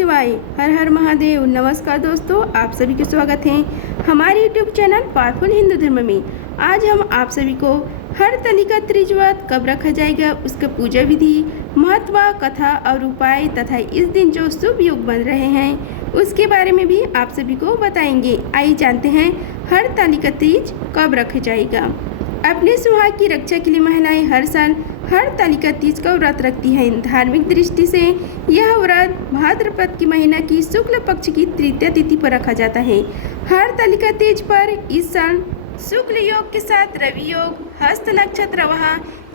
शिवाय। हर हर महादेव। नमस्कार दोस्तों, आप सभी का स्वागत है हमारे YouTube चैनल पावरफुल हिंदू धर्म में। आज हम आप सभी को हरतालिका का त्रिव्रत कब रखा जाएगा, उसका पूजा विधि, महत्व, कथा और उपाय तथा इस दिन जो शुभ योग बन रहे हैं उसके बारे में भी आप सभी को बताएंगे। आइए जानते हैं हरतालिका तीज कब रखा जाएगा। अपने सुहाग की रक्षा के लिए महिलाएं हर साल हरतालिका तीज का व्रत रखती हैं। धार्मिक दृष्टि से यह व्रत भाद्रपद की महीना की शुक्ल पक्ष की तृतीया तिथि पर रखा जाता है। हरतालिका तीज पर इस साल शुक्ल योग के साथ रवि योग, हस्त नक्षत्र व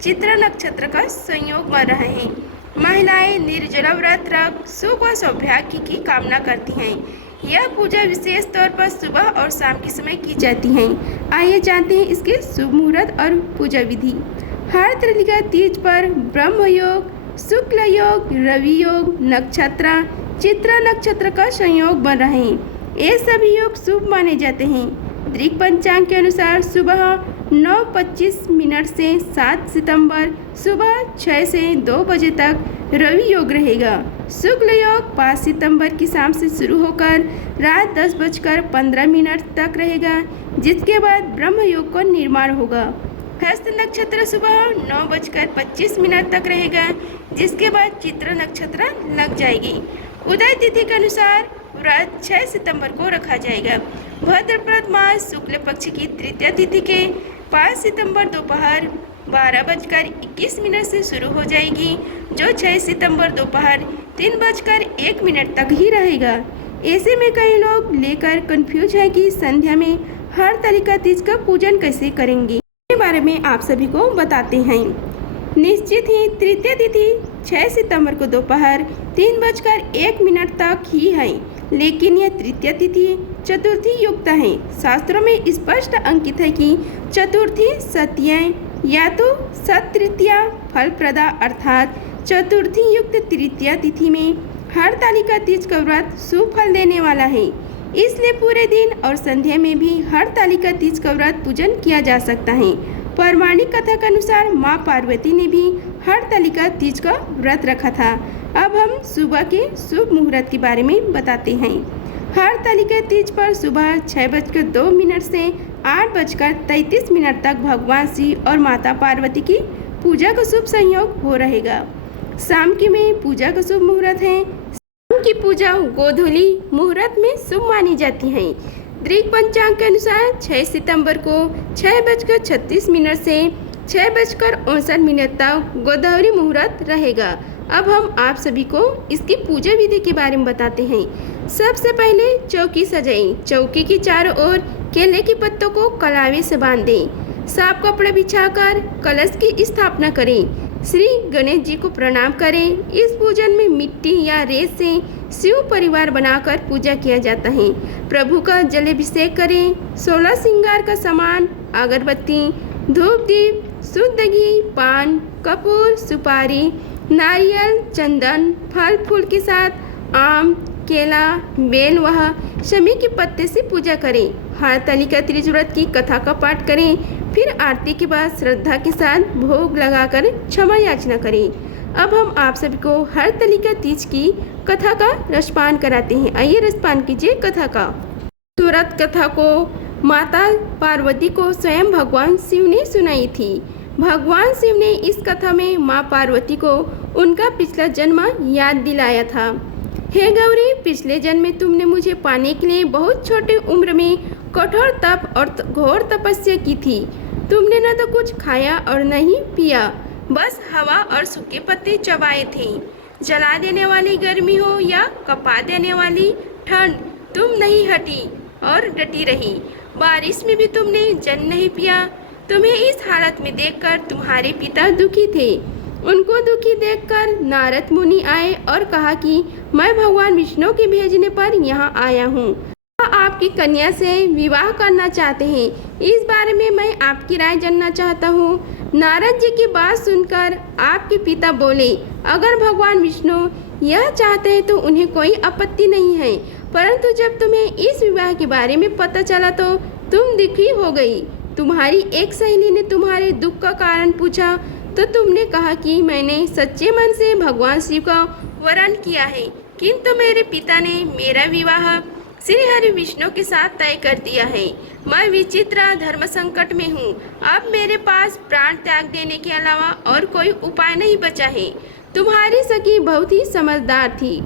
चित्र नक्षत्र का संयोग बन रहे हैं। महिलाएं निर्जला व्रत रख सुख व सौभाग्य की कामना करती हैं। यह पूजा विशेष तौर पर सुबह और शाम के समय की जाती है। आइए जानते हैं इसके शुभ मुहूर्त और पूजा विधि। हरतालिका तीज पर ब्रह्म योग, शुक्ल योग, रवि योग, नक्षत्र, चित्रा नक्षत्र का संयोग बन रहे हैं। ये सभी योग शुभ माने जाते हैं। दृक पंचांग के अनुसार सुबह 9:25 से 7 सितंबर सुबह 6 से 2 बजे तक रवि योग रहेगा। शुक्ल योग 5 सितंबर की शाम से शुरू होकर रात 10:15 तक रहेगा, जिसके बाद ब्रह्म योग का निर्माण होगा। हस्त नक्षत्र सुबह 9:25 तक रहेगा, जिसके बाद चित्र नक्षत्र लग जाएगी। उदय तिथि के अनुसार व्रत 6 सितंबर को रखा जाएगा। भाद्रपद मास शुक्ल पक्ष की तृतीया तिथि के 5 सितंबर दोपहर 12:21 से शुरू हो जाएगी, जो 6 सितंबर दोपहर 3:01 तक ही रहेगा। ऐसे में कई लोग लेकर कंफ्यूज है कि संध्या में हरतालिका तीज का पूजन कैसे करेंगे। इसके बारे में आप सभी को बताते हैं। निश्चित ही तृतीया तिथि 6 सितंबर को दोपहर 3:01 तक ही है, लेकिन यह तृतीया तिथि चतुर्थी युक्त है। शास्त्रों में स्पष्ट अंकित है कि चतुर्थी सत्य या तो सतृतीया फलप्रदा अर्थात चतुर्थी युक्त तृतीया तिथि में हरतालिका तीज का व्रत शुभ फल देने वाला है। इसलिए पूरे दिन और संध्या में भी हरतालिका तीज का व्रत पूजन किया जा सकता है। पौराणिक कथा के अनुसार माँ पार्वती ने भी हरतालिका तीज का व्रत रखा था। अब हम सुबह के शुभ मुहूर्त के बारे में बताते हैं। हरतालिका तीज पर सुबह 6:02 से 8:33 तक भगवान शिव और माता पार्वती की पूजा का शुभ संयोग हो रहेगा। शाम की में पूजा का शुभ मुहूर्त है। शाम की पूजा गोधूली मुहूर्त में शुभ मानी जाती है। दृक पंचांग के अनुसार 6 सितंबर को 6:36 से 6:59 तक गोदावरी मुहूर्त रहेगा। अब हम आप सभी को इसकी पूजा विधि के बारे में बताते हैं। सबसे पहले चौकी सजाएं। चौकी की चारों ओर केले के पत्तों को कलावे से बांध दें। साफ कपड़ा बिछाकर कलश की स्थापना करें। श्री गणेश जी को प्रणाम करें। इस पूजन में मिट्टी या रेत से शिव परिवार बनाकर पूजा किया जाता है। प्रभु का जलाभिषेक करें। 16 श्रृंगार का सामान, अगरबत्ती, धूप दीप, शुद्ध घी, पान, कपूर, सुपारी, नारियल, चंदन, फल फूल के साथ आम, केला, बेल व शमी के पत्ते से पूजा करें। हरतालिका तीज व्रत की कथा का पाठ करें। फिर आरती के बाद श्रद्धा के साथ भोग लगाकर क्षमा याचना करें। अब हम आप सभी को हरतालिका तीज की कथा का रसपान कराते हैं। आइए रसपान कीजिए कथा का। तुरंत कथा को माता पार्वती को स्वयं भगवान शिव ने सुनाई थी। भगवान शिव ने इस कथा में माँ पार्वती को उनका पिछला जन्म याद दिलाया था। हे गौरी, पिछले जन्म में तुमने मुझे पाने के लिए बहुत छोटे उम्र में कठोर तप और घोर तपस्या की थी। तुमने न तो कुछ खाया और न ही पिया, बस हवा और सूखे पत्ते चबाए थे। जला देने वाली गर्मी हो या कपा देने वाली ठंड, तुम नहीं हटी और डटी रही। बारिश में भी तुमने जल नहीं पिया। तुम्हें इस हालत में देखकर तुम्हारे पिता दुखी थे। उनको दुखी देखकर नारद मुनि आए और कहा कि मैं भगवान विष्णु के भेजने पर यहाँ आया हूँ। आपकी कन्या से विवाह करना चाहते हैं। इस बारे में मैं आपकी राय जानना चाहता हूँ। नारद जी की बात सुनकर आपके पिता बोले, अगर भगवान विष्णु यह चाहते हैं तो उन्हें कोई आपत्ति नहीं है, परंतु जब तुम्हें इस विवाह के बारे में पता चला तो तुम दुखी हो गई। तुम्हारी एक सहेली ने तुम्हारे दुख का कारण पूछा तो तुमने कहा कि मैंने सच्चे मन से भगवान शिव का वरण किया है। किंतु मेरे पिता ने मेरा विवाह श्री हरि विष्णु के साथ तय कर दिया है। मैं विचित्र धर्म संकट में हूँ। अब मेरे पास प्राण त्याग देने के अलावा और कोई उपाय नहीं बचा है। तुम्हारी सखी बहुत ही समझदार थी।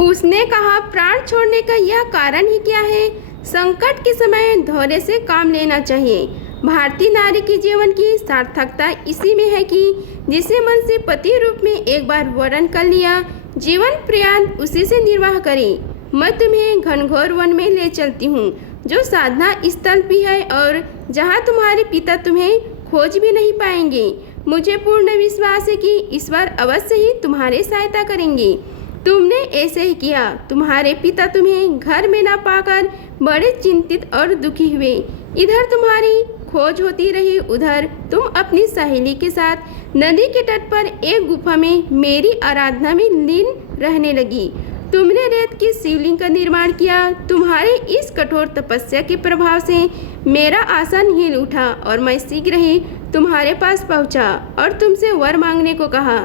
उसने कहा, प्राण छोड़ने का यह कारण ही क्या है? संकट के समय धैर्य से काम लेना चाहिए। भारतीय नारी के जीवन की सार्थकता इसी में है कि जिसे मन से पति रूप में एक बार वर्ण कर लिया, जीवन पर्यंत उसी से निर्वाह करे। मैं तुम्हें घनघोर वन में ले चलती हूँ, जो साधना स्थल भी है और जहाँ तुम्हारे पिता तुम्हें खोज भी नहीं पाएंगे। मुझे पूर्ण विश्वास है कि ईश्वर अवश्य ही तुम्हारी सहायता करेंगे। तुमने ऐसे ही किया। तुम्हारे पिता तुम्हें घर में न पाकर बड़े चिंतित और दुखी हुए। इधर तुम्हारी खोज होती रही, उधर तुम अपनी सहेली के साथ नदी के तट पर एक गुफा में मेरी आराधना में लीन रहने लगी। तुमने रेत की शिवलिंग का निर्माण किया। तुम्हारी इस कठोर तपस्या के प्रभाव से मेरा आसन हिल उठा और मैं शीघ्र ही तुम्हारे पास पहुंचा और तुमसे वर मांगने को कहा।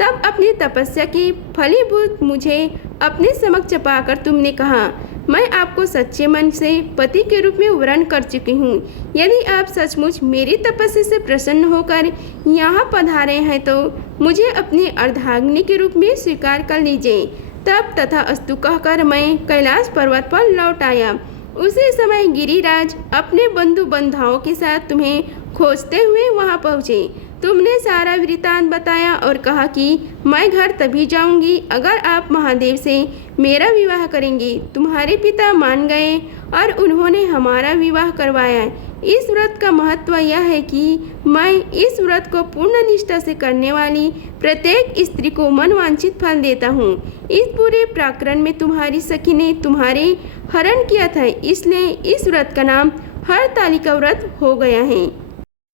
तब अपनी तपस्या की फलीभूत मुझे अपने समक्ष पाकर तुमने कहा, मैं आपको सच्चे मन से पति के रूप में वर्ण कर चुकी हूँ। यदि आप सचमुच मेरी तपस्या से प्रसन्न होकर यहाँ पधारे हैं तो मुझे अपनी अर्धांगिनी के रूप में स्वीकार कर लीजिए। तब तथा अस्तु कहकर मैं कैलाश पर्वत पर लौट आया। उसी समय गिरिराज अपने बंधु बंधाओं के साथ तुम्हें खोजते हुए वहां पहुँचे। तुमने सारा वृतांत बताया और कहा कि मैं घर तभी जाऊंगी अगर आप महादेव से मेरा विवाह करेंगे। तुम्हारे पिता मान गए और उन्होंने हमारा विवाह करवाया। इस व्रत का महत्व यह है कि मैं इस व्रत को पूर्ण निष्ठा से करने वाली प्रत्येक स्त्री को मनवांछित फल देता हूँ। इस पूरे प्रकरण में तुम्हारी सखी ने तुम्हारे हरण किया था, इसलिए इस व्रत का नाम हरतालिका व्रत हो गया है।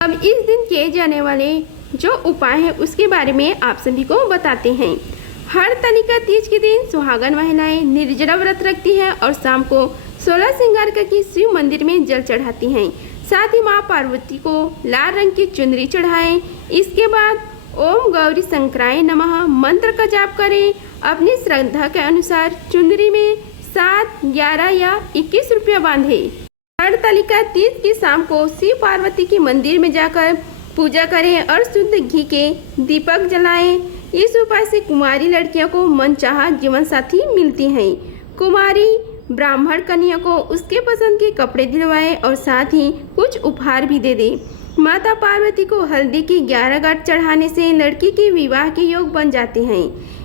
अब इस दिन किए जाने वाले जो उपाय है उसके बारे में आप सभी को बताते हैं। हरतालिका तीज के दिन सुहागन महिलाएं निर्जला व्रत रखती हैं और शाम को 16 श्रृंगार करके शिव मंदिर में जल चढ़ाती हैं। साथ ही माँ पार्वती को लाल रंग की चुनरी चढ़ाएं। इसके बाद ओम गौरी शंकराय नमः मंत्र का जाप करें। अपनी श्रद्धा के अनुसार चुनरी में 7, 11 या 21 रुपया बांधें। हरतालिका तीज की शाम को शिव पार्वती के मंदिर में जाकर पूजा करें और शुद्ध घी के दीपक जलाएं। इस उपाय से कुमारी लड़कियों को मनचाहा जीवन साथी मिलती हैं। कुमारी ब्राह्मण कन्या को उसके पसंद के कपड़े दिलवाए और साथ ही कुछ उपहार भी दे दे। माता पार्वती को हल्दी की 11 गांठ चढ़ाने से लड़की के विवाह के योग बन जाते हैं।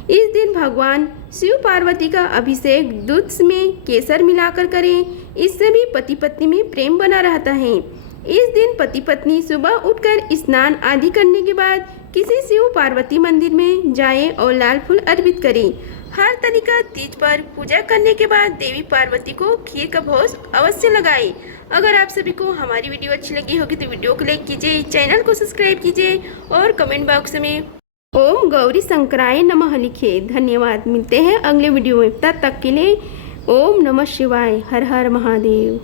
इस दिन भगवान शिव पार्वती का अभिषेक दूध में केसर मिलाकर करें। इससे भी पति पत्नी में प्रेम बना रहता है। इस दिन पति पत्नी सुबह उठकर स्नान आदि करने के बाद किसी शिव पार्वती मंदिर में जाएं और लाल फूल अर्पित करें। हरतालिका तीज पर पूजा करने के बाद देवी पार्वती को खीर का भोग अवश्य लगाएं। अगर आप सभी को हमारी वीडियो अच्छी लगी होगी तो वीडियो को लाइक कीजिए, चैनल को सब्सक्राइब कीजिए और कमेंट बॉक्स में ओम गौरी शंकराय नमः लिखिए। धन्यवाद। मिलते हैं अगले वीडियो में, तब तक के लिए ओम नमः शिवाय। हर हर महादेव।